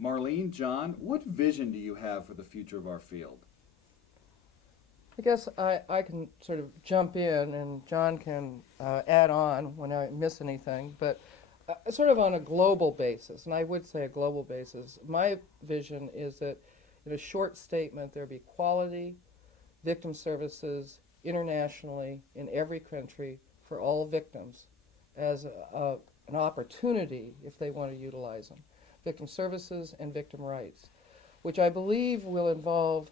Marlene, John, what vision do you have for the future of our field? I guess I can sort of jump in and John can add on when I miss anything, but sort of on a global basis, and I would say a global basis, my vision is that in a short statement there be quality victim services internationally in every country for all victims as an opportunity if they want to utilize them. Victim services and victim rights, which I believe will involve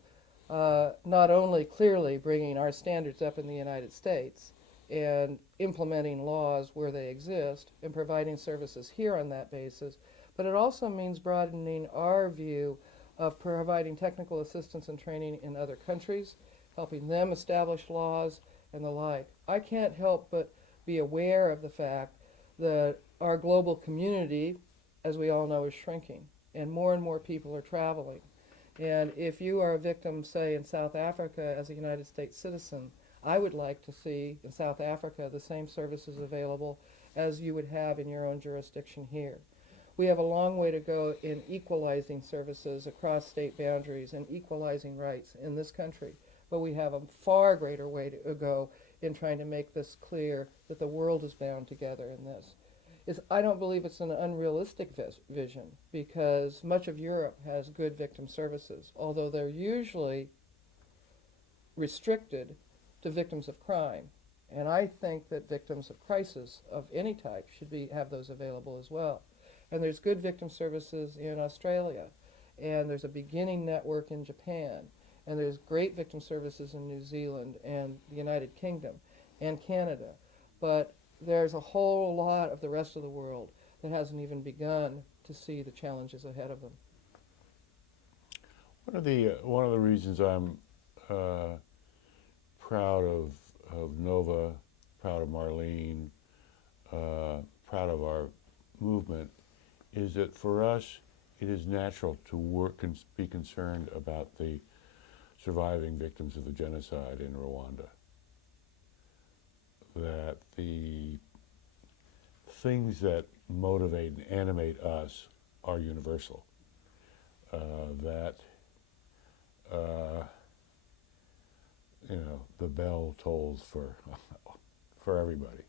not only clearly bringing our standards up in the United States and implementing laws where they exist and providing services here on that basis, but it also means broadening our view of providing technical assistance and training in other countries, helping them establish laws and the like. I can't help but be aware of the fact that our global community, as we all know, is shrinking, and more people are traveling. And if you are a victim, say, in South Africa as a United States citizen, I would like to see in South Africa the same services available as you would have in your own jurisdiction here. We have a long way to go in equalizing services across state boundaries and equalizing rights in this country, but we have a far greater way to go in trying to make this clear that the world is bound together in this. I don't believe it's an unrealistic vision because much of Europe has good victim services, although they're usually restricted to victims of crime. And I think that victims of crisis of any type should have those available as well. And there's good victim services in Australia, and there's a beginning network in Japan, and there's great victim services in New Zealand and the United Kingdom and Canada. But there's a whole lot of the rest of the world that hasn't even begun to see the challenges ahead of them. One of the reasons I'm uh, proud of Nova, proud of Marlene, proud of our movement is that for us it is natural to work and be concerned about the surviving victims of the genocide in Rwanda. That the things that motivate and animate us are universal. That uh, the bell tolls for for everybody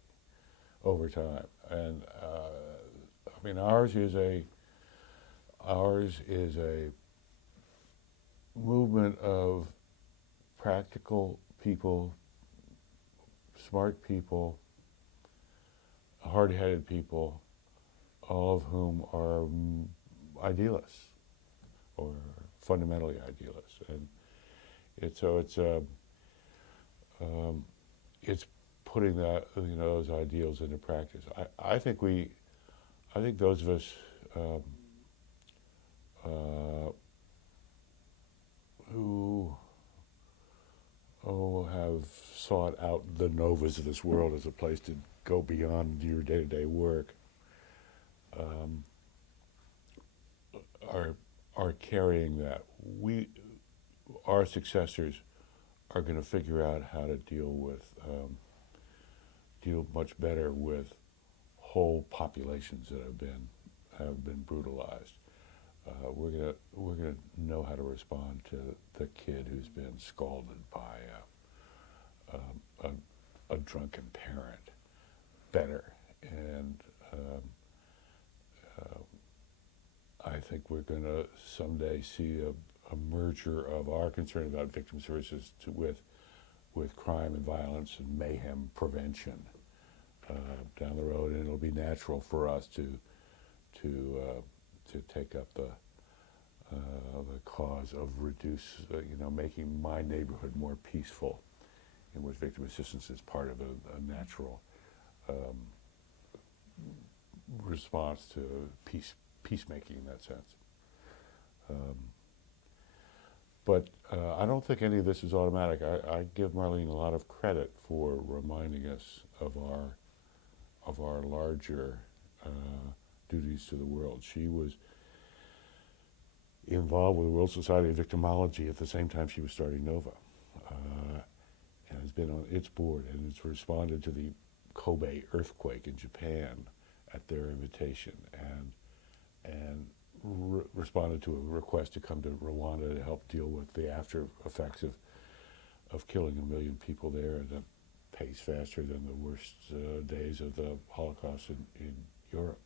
over time, and I mean ours is a movement of practical people, smart people, hard-headed people, all of whom are idealists or fundamentally idealists, and um, it's putting those ideals into practice. I think those of us um, uh, who have sought out the novas of this world as a place to go beyond your day-to-day work um, are carrying that. Our successors are going to figure out how to deal much better with whole populations that have been brutalized. We're gonna know how to respond to the kid who's been scalded by a drunken parent better, and I think we're gonna someday see a merger of our concern about victim services with crime and violence and mayhem prevention down the road, and it'll be natural for us to take up the cause of making my neighborhood more peaceful, in which victim assistance is part of a natural um, response to peacemaking in that sense. Um, but I don't think any of this is automatic. I give Marlene a lot of credit for reminding us of our larger duties to the world. She was involved with the World Society of Victimology at the same time she was starting Nova, and has been on its board, and it's responded to the Kobe earthquake in Japan at their invitation, and responded to a request to come to Rwanda to help deal with the after effects of killing 1 million people there at a pace faster than the worst days of the Holocaust in Europe.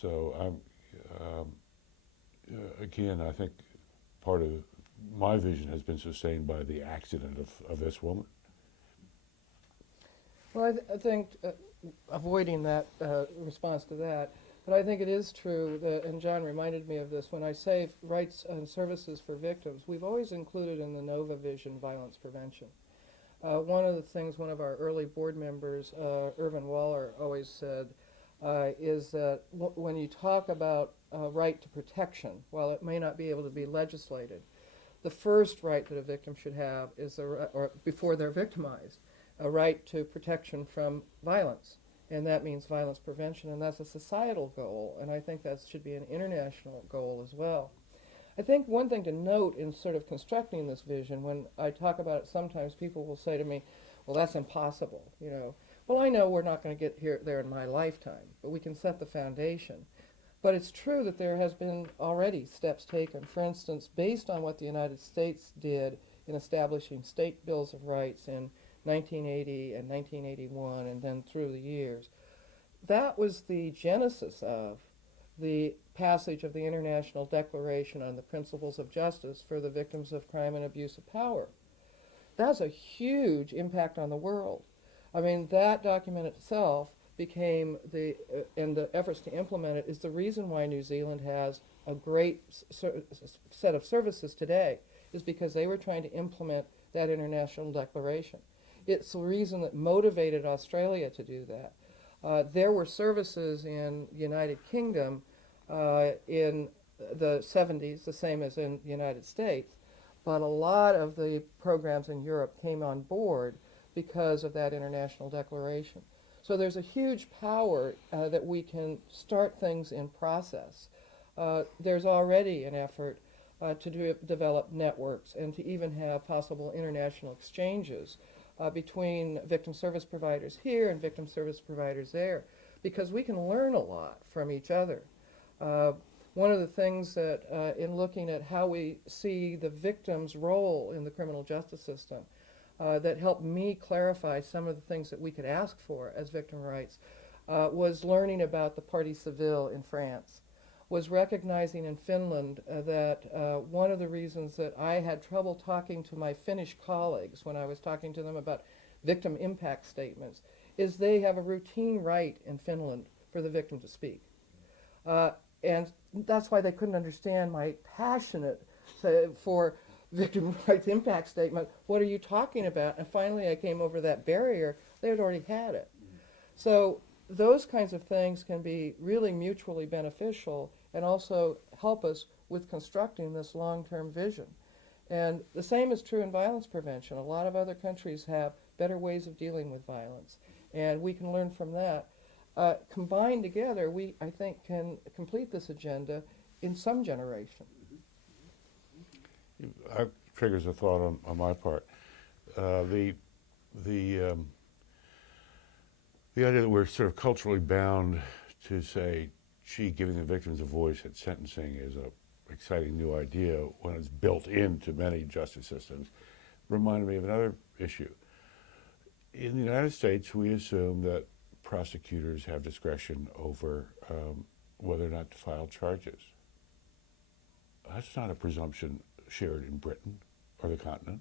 So again, I think part of my vision has been sustained by the accident of this woman. Well, I think, avoiding that response to that, but I think it is true that, and John reminded me of this, when I say rights and services for victims, we've always included in the NOVA vision violence prevention. One of the things one of our early board members, Irvin Waller, always said is that when you talk about right to protection, while it may not be able to be legislated, the first right that a victim should have is, or before they're victimized, a right to protection from violence. And that means violence prevention, and that's a societal goal, and I think that should be an international goal as well. I think one thing to note in sort of constructing this vision, when I talk about it, sometimes people will say to me, well, that's impossible, you know. Well, I know we're not going to get there in my lifetime, but we can set the foundation. But it's true that there has been already steps taken. For instance, based on what the United States did in establishing state bills of rights in 1980 and 1981 and then through the years, that was the genesis of the passage of the International Declaration on the Principles of Justice for the Victims of Crime and Abuse of Power. That's a huge impact on the world. I mean, that document itself became and the efforts to implement it is the reason why New Zealand has a great set of services today, is because they were trying to implement that international declaration. It's the reason that motivated Australia to do that. There were services in the United Kingdom in the 70s, the same as in the United States, but a lot of the programs in Europe came on board because of that international declaration. So there's a huge power that we can start things in process. There's already an effort to develop networks and to even have possible international exchanges between victim service providers here and victim service providers there, because we can learn a lot from each other. One of the things that in looking at how we see the victim's role in the criminal justice system that helped me clarify some of the things that we could ask for as victim rights was learning about the partie civile in France, was recognizing in Finland that one of the reasons that I had trouble talking to my Finnish colleagues when I was talking to them about victim impact statements is they have a routine right in Finland for the victim to speak. And that's why they couldn't understand my passionate for victim rights impact statement. What are you talking about? And finally I came over that barrier. They had already had it. So those kinds of things can be really mutually beneficial and also help us with constructing this long-term vision. And the same is true in violence prevention. A lot of other countries have better ways of dealing with violence, and we can learn from that. Combined together, we, I think, can complete this agenda in some generation. That triggers a thought on my part. The idea that we're sort of culturally bound to say, gee, giving the victims a voice at sentencing is an exciting new idea when it's built into many justice systems reminded me of another issue. In the United States, we assume that prosecutors have discretion over whether or not to file charges. That's not a presumption shared in Britain or the continent.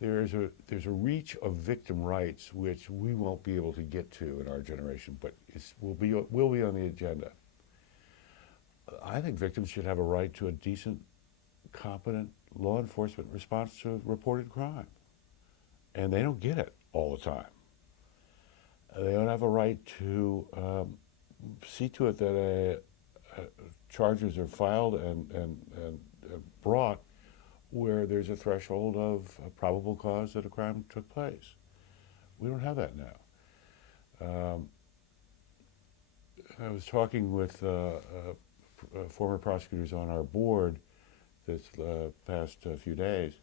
There's a reach of victim rights which we won't be able to get to in our generation, but will be on the agenda. I think victims should have a right to a decent, competent law enforcement response to reported crime, and they don't get it all the time. They don't have a right to see to it that charges are filed and brought where there's a threshold of a probable cause that a crime took place. We don't have that now. I was talking with former prosecutors on our board this past few days,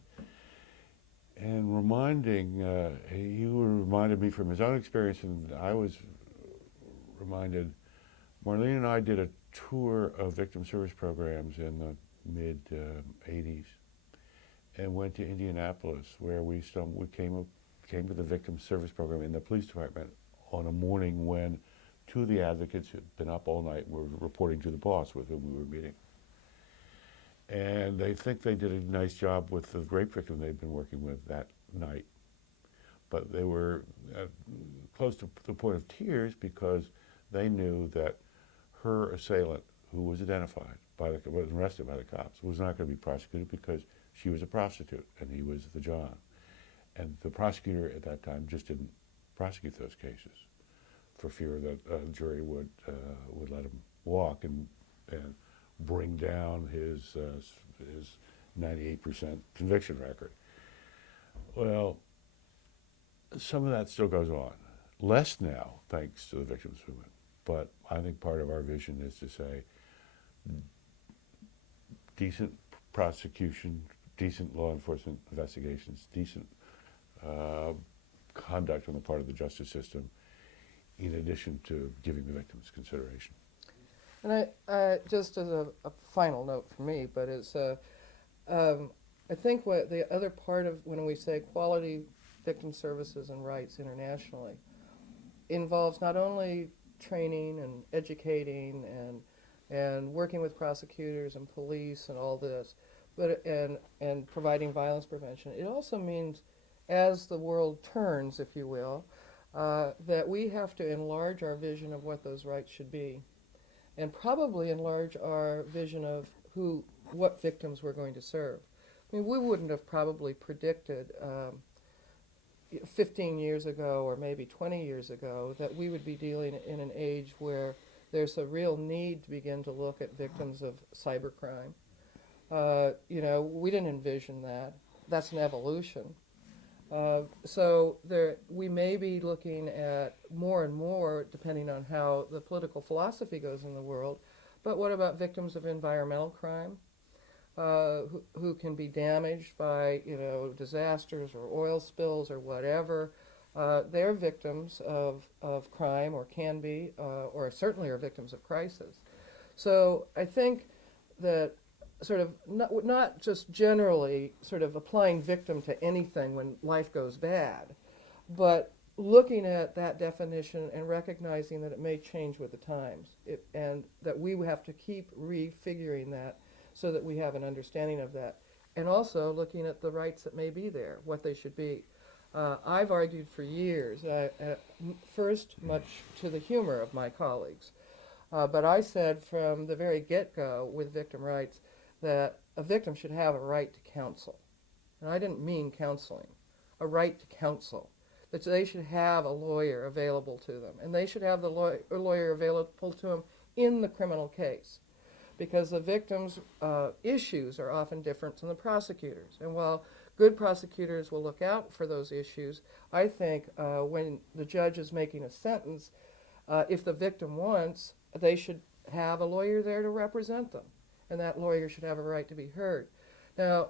and he reminded me from his own experience, and I was reminded, Marlene and I did a tour of victim service programs in the mid 80s and went to Indianapolis, where we came to the victim service program in the police department on a morning when two of the advocates who'd been up all night were reporting to the boss with whom we were meeting. And they think they did a nice job with the rape victim they'd been working with that night. But they were close to the point of tears because they knew that her assailant, who was identified was arrested by the cops, was not going to be prosecuted because she was a prostitute and he was the John. And the prosecutor at that time just didn't prosecute those cases for fear that a jury would let him walk and bring down his 98% conviction record. Well, some of that still goes on. Less now, thanks to the victims movement. But I think part of our vision is to say decent prosecution, decent law enforcement investigations, decent conduct on the part of the justice system, in addition to giving the victims consideration. And I just as a final note for me, but it's I think what the other part of when we say quality victim services and rights internationally involves not only training and educating and working with prosecutors and police and all this, but and providing violence prevention. It also means, as the world turns, if you will, that we have to enlarge our vision of what those rights should be, and probably enlarge our vision of what victims we're going to serve. I mean, we wouldn't have probably predicted 15 years ago or maybe 20 years ago that we would be dealing in an age where there's a real need to begin to look at victims of cybercrime. We didn't envision that. That's an evolution. So we may be looking at more and more, depending on how the political philosophy goes in the world, but what about victims of environmental crime? Who can be damaged by disasters or oil spills or whatever. They're victims of crime, or can be, or certainly are victims of crisis. So I think that sort of not just generally sort of applying victim to anything when life goes bad, but looking at that definition and recognizing that it may change with the times, and that we have to keep refiguring that so that we have an understanding of that. And also looking at the rights that may be there, what they should be. I've argued for years, first much to the humor of my colleagues, but I said from the very get-go with victim rights that a victim should have a right to counsel. And I didn't mean counseling, a right to counsel. That they should have a lawyer available to them, and they should have the lawyer available to them in the criminal case, because the victim's issues are often different than the prosecutors. And while good prosecutors will look out for those issues, I think when the judge is making a sentence, if the victim wants, they should have a lawyer there to represent them, and that lawyer should have a right to be heard. Now,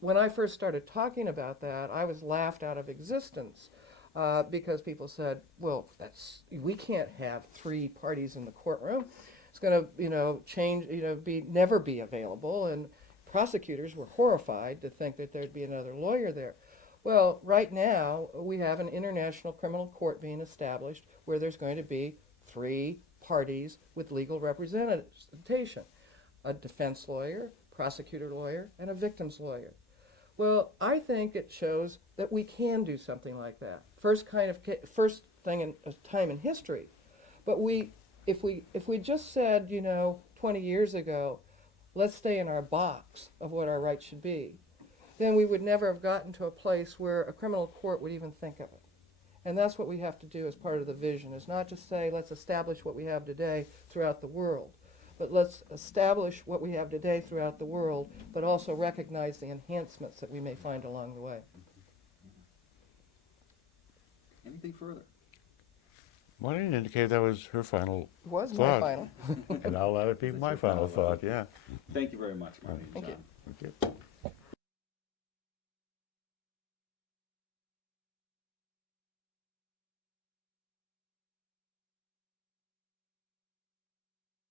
when I first started talking about that, I was laughed out of existence because people said, well, we can't have 3 parties in the courtroom. It's going to, change, never be available. And prosecutors were horrified to think that there'd be another lawyer there. Well, right now, we have an international criminal court being established where there's going to be 3 parties with legal representation: a defense lawyer, prosecutor lawyer, and a victim's lawyer. Well, I think it shows that we can do something like that. First thing in time in history. But if we just said, 20 years ago, let's stay in our box of what our rights should be, then we would never have gotten to a place where a criminal court would even think of it. And that's what we have to do as part of the vision, is not just say, let's establish what we have today throughout the world, but let's establish what we have today throughout the world, but also recognize the enhancements that we may find along the way. Anything further? Marlene indicated that was her final It was thought. my final. And I'll let it be my final thought, yeah. Thank you very much, Marlene and Thank you. John.